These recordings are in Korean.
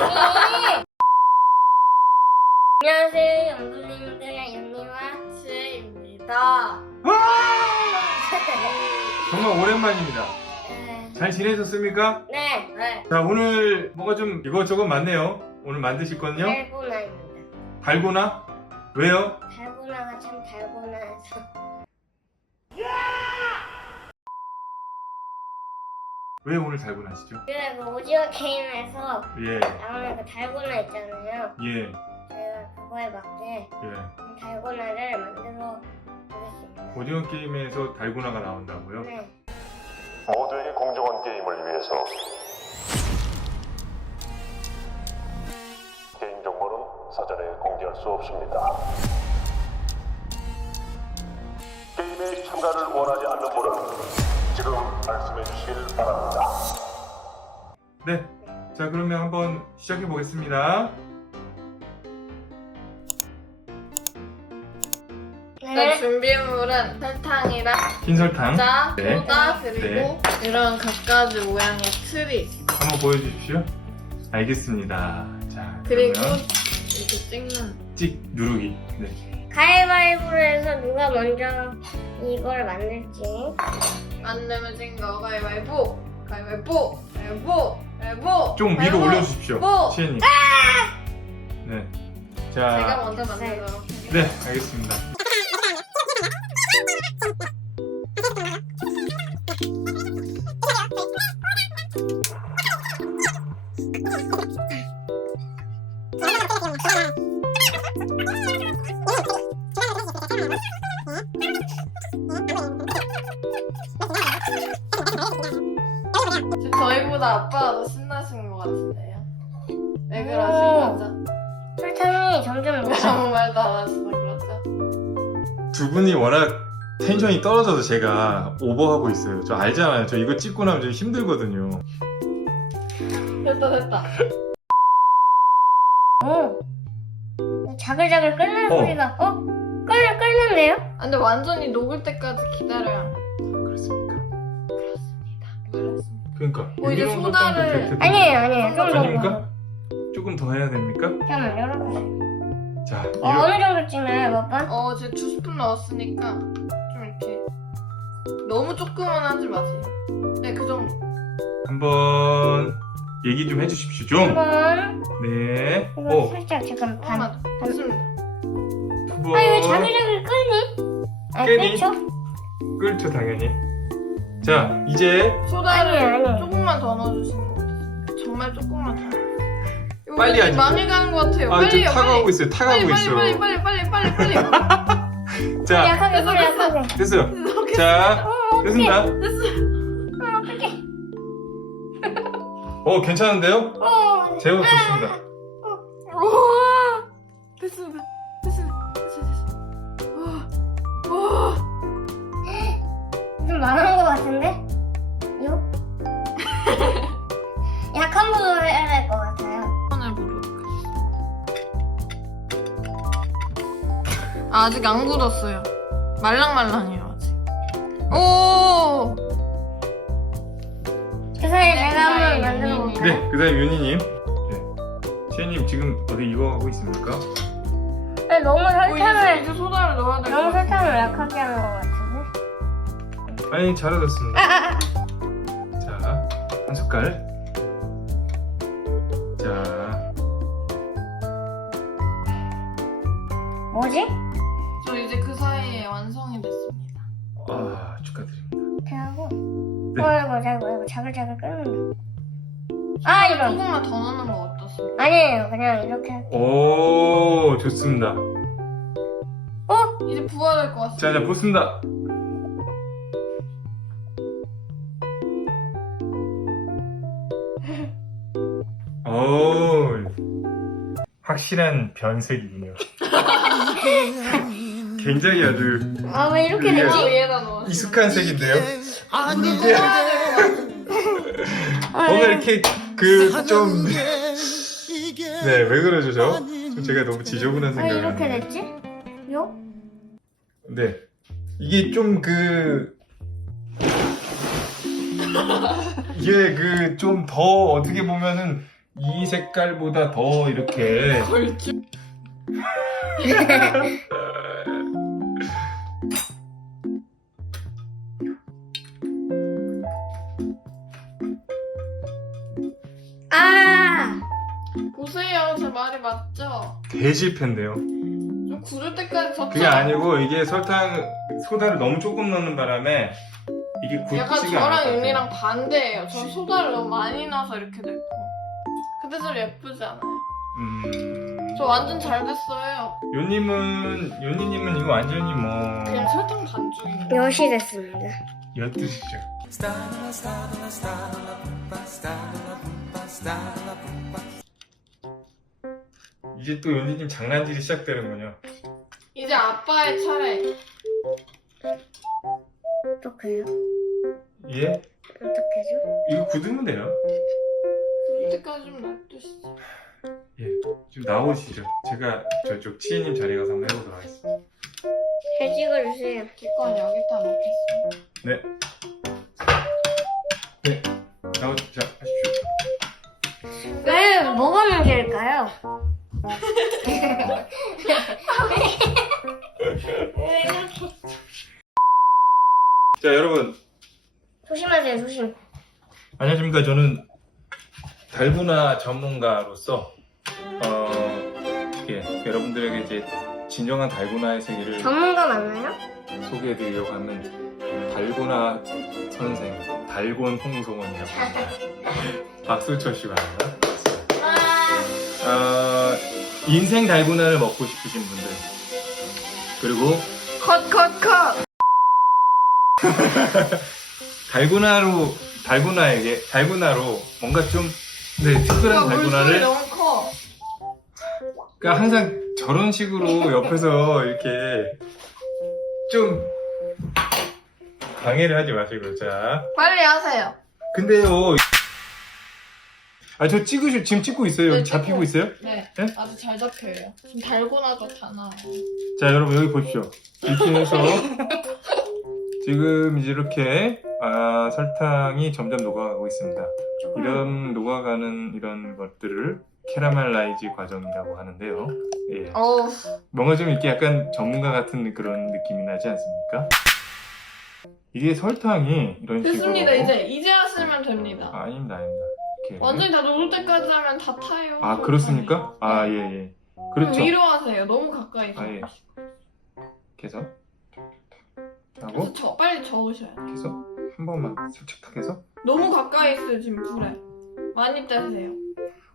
안녕하세요 연두님들의 연니와 지혜입니다 정말 오랜만입니다 잘 지내셨습니까? 네. 네. 자 오늘 뭔가 좀 이것저것 많네요. 오늘 만드실 건요? 달고나입니다. 달고나? 왜요? 달고나가 참 달고나서. 왜 오늘 달고나 시죠? 제가 예, 뭐, 오징어 게임에서 예. 나오그 달고나 있잖아요. 예. 제가 그거에 맞게 예. 달고나를 만들어 보겠습니다. 오징어 게임에서 달고나가 나온다고요? 네. 모두 공정한 게임을 위해서 개인 게임 정보는 사전에 공개할 수 없습니다. 게임에 참가를 원하지 않는 분은 지금 말씀해 주실 바랍니다. 네, 자 그러면 한번 시작해 보겠습니다. 네. 준비물은 설탕이랑 흰 설탕, 자, 네. 소 그리고 네. 이런 갖가지 모양의 트리. 한번 보여주십시오. 알겠습니다. 자 그리고 이렇게 찍는 찍 누르기. 네. 가위바위보를 해서 누가 먼저 이걸 만들지. 만들면 된거 가위바위보! 가위바위보! 가위바위보! 가위바위보! 좀 위로 가위 올려주십시오. 시현이. 아! 네. 자. 제가 먼저 만해도록 네. 네, 알겠습니다. 왜 네, 그러지? 그래. 맞아. 철창이 점점 무서운 말도 안하서 그러죠. 두 분이 워낙 텐션이 떨어져서 제가 오버하고 있어요. 저 알잖아요. 저 이거 찍고 나면 좀 힘들거든요. 됐다 됐다. 오, 자글자글 끓는 어. 소리다. 어? 끓 끓는네요? 근데 완전히 녹을 때까지 기다려요. 그렇습니까? 그렇습니다. 그렇습니다. 그러니까. 뭐 이제 소다를, 소다를... 아니에요 아니에요. 좀아닙니 조금 더 해야 됩니까? 잠 열어보세요 자 어, 느 정도쯤에 봐봐 어 제가 스푼 넣었으니까 좀 이렇게 너무 조그만 하지 마세요 네그 정도 한번 얘기 좀 해주십시오 좀네 이거 오. 살짝 지금 어. 반 맞아 됐습 아왜 자글자글 끓니? 끓죠? 끓죠 당연히 자 이제 소다를 아니, 왜, 왜. 조금만 더 넣어주시면 정말 조금만 더. 빨리 아 아주... 망해 가는 것 같아요. 아, 빨리 타가고 타가고 있어요. 타가고 빨리, 빨리, 있어요. 빨리 빨리 빨리 빨리 빨리. 자, 야, 선배, 됐어요. 됐어요. 됐어습니다 됐어. 어, 됐어. 어떻게? <됐어. 웃음> <자, 됐습니다. Okay. 웃음> 어, 괜찮은데요? 어. 제가 좋습니다. 어. 됐습니다. 아직 안 굳었어요. 말랑말랑해요, 아직. 오! 세상에 대나무를 만들어 네, 네, 네그 다음에 윤희님. 네. 지혜님, 지금 어디 이거하고 있습니까? 네, 너무 설탕을. 아, 어, 소다를 넣어야 돼. 너무 설탕을 약하게 하는 것 같은데? 아니, 잘하셨습니다. 자, 한 숟갈. 자. 뭐지? 저 이제 그 사이에 완성이 됐습니다. 아 축하드립니다. 하고 네. 여이 자고 이거 자글자글 끓는다. 아 이거 조금만 더 넣는 거 어떻습니까? 아니에요 그냥 이렇게 할게요. 오 좋습니다. 어? 이제 부화될 것 같습니다. 자자 붓습니다. 확실한 변색이군요. 굉장히 아주 아왜 이렇게 의해, 되지? 익숙한 색인데요. 아니 뭔가 <아니, 웃음> 어, 이렇게 그 좀네 왜 그러죠? 제가 너무 지저분한 생왜 이렇게 됐지? 하는... 요? 네 이게 좀 그 이게 그 좀 더 어떻게 보면은 이 색깔보다 더 이렇게 맞죠? 돼지 팬데요. 좀 구울 때까지 섞어. 그게 아니고 이게 설탕 소다를 너무 조금 넣는 바람에 이게 굳지가 약간 저랑 윤이랑 반대예요. 뭐. 전 소다를 너무 많이 넣어서 이렇게 됐고. 근데 저 예쁘지 않아요? 음. 저 완전 잘 됐어요. 윤님은윤니님은 이거 완전히 뭐. 그냥 설탕 반죽. 여시 됐습니다. 여두 시죠. 이제 또 연지님 장난질이 시작되는군요. 이제 아빠의 차례. 어떡해요? 예? 어떡하죠? 이거 굳으면 돼요. 어떡하지 놔두시죠. 예, 지금 나오시죠. 제가 저쪽 치인님 자리 가서 한번 해보도록 하겠습니다. 해직을 주세요. 기권 여기다 놓겠습니다. 네. 네. 나오시죠. 하십시오. 네, 왜뭐 먹으면 될까요? 자 여러분 조심하세요 조심 안녕하십니까 저는 달문나 전문가로서 어 예, 여러분들에게 이제 진정한 달고나의 세계를 전문가 맞나요? 소개해드리려고 하는 달고나 선생, 달곤 홍성원이라고 합니다. 박수철 씨 맞나요? 인생 달고나를 먹고 싶으신 분들 그리고 컷 컷컷 달고나로 달고나에게 달고나로 뭔가 좀 네 특별한 아, 달고나를 너무 커. 그러니까 항상 저런 식으로 옆에서 이렇게 좀 방해를 하지 마시고 자 빨리 하세요 근데요 아, 저 찍으실, 지금 찍고 있어요. 여기 네, 잡히고 네, 있어요? 네. 네. 아주 잘 잡혀요. 지금 달고나도 다나요 자, 여러분, 여기 보십시오. 이렇게 해서. 지금 이제 이렇게 아, 설탕이 점점 녹아가고 있습니다. 조금... 이런 녹아가는 이런 것들을 캐라멜라이즈 과정이라고 하는데요. 예. 어. 뭔가 좀 이렇게 약간 전문가 같은 그런 느낌이 나지 않습니까? 이게 설탕이 이런 습니다 식으로 됐습니다. 이제 이제 하시면 됩니다. 어, 아, 아닙니다, 아닙니다. 오케이. 완전히 다 녹을 때까지 하면 다 타요. 아, 그렇습니까? 네. 아, 예, 예. 그렇죠. 위로하세요. 너무 가까이. 아, 예. 계속. 하고. 저, 빨리 저으셔야 돼 계속. 한 번만 살짝 탁 해서. 너무 가까이 있어요, 지금 불에. 많이 떼세요.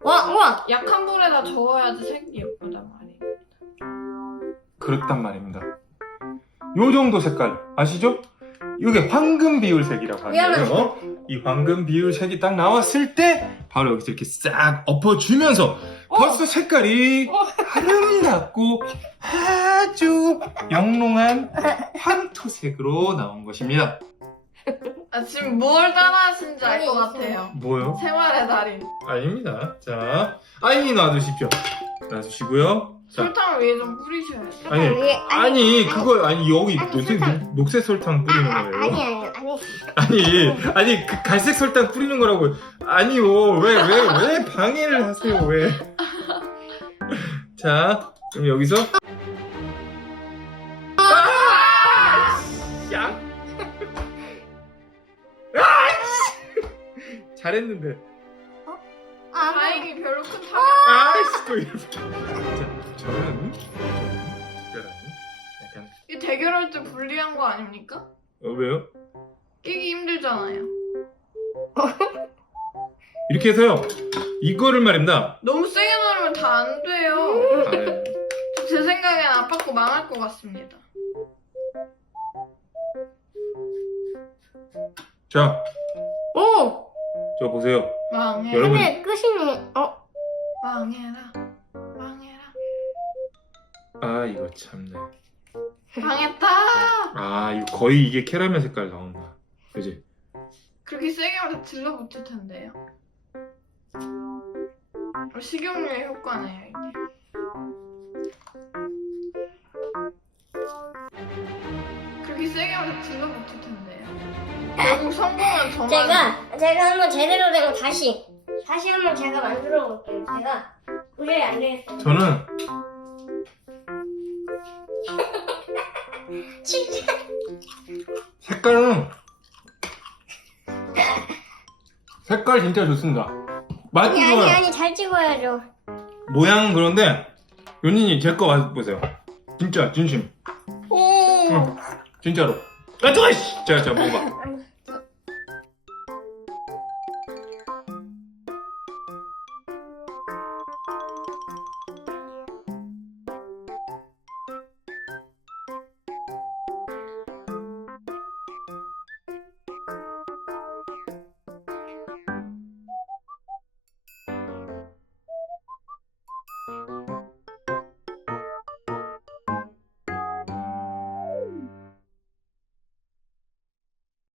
와, 와! 약한 불에다 저어야지 색이 예쁘단 말이에요. 그렇단 말입니다. 이 정도 색깔. 아시죠? 이게 황금 비율색이라고 하는데요. 이 황금 비율색이 딱 나왔을 때 바로 여기서 이렇게 싹 엎어주면서 어? 벌써 색깔이 아름답고 아주 영롱한 황토색으로 나온 것입니다. 아 지금 뭘따라신지 알 것 같아요. 뭐요? 생활의 달인. 아닙니다. 자, 아이니 와두십시오와두시고요 설탕을 위에 좀 뿌리셔야 돼. 아니 아니, 아니, 아니, 그거 아니 여기 아니, 설탕. 노, 녹색 설탕 뿌리는 거예요. 아, 니 아니 아니. 아니. 아니 아니 그 갈색 설탕 뿌리는 거라고. 아니요 왜왜왜 왜, 왜 방해를 하세요 왜? 자 그럼 여기서. 아, 씨, 잘했는데. 자꾸 저는 이 대결할 때 불리한 거 아닙니까? 어, 왜요? 끼기 힘들잖아요. 이렇게 해서요. 이거를 말입니다. 너무 세게 누르면 다 안 돼요. 아, 제생각는 아팠고 망할 것 같습니다. 자. 오! 저 보세요. 망해. 여러분, 아 이거 참네 망했다 아 이거 거의 이게 캐러멜 색깔 나온다 그지 그렇게 세게 하면 들러 붙을 텐데요 식용유의 효과네요 이게 그렇게 세게 하면 들러 붙을 텐데요 너무 성공한 정말 저만... 제가 제가 한번 제대로 되고 다시 다시 한번 제가 만들어 볼게요 제가 우리 안되요 저는 진짜 색깔은 색깔 진짜 좋습니다. 맛이 아니, 아니 거... 아잘 찍어야죠. 모양은 그런데 윤니님 제거 맛 보세요. 진짜 진심. 음... 응, 진짜로. 아 저거 씨. 자자 먹어봐.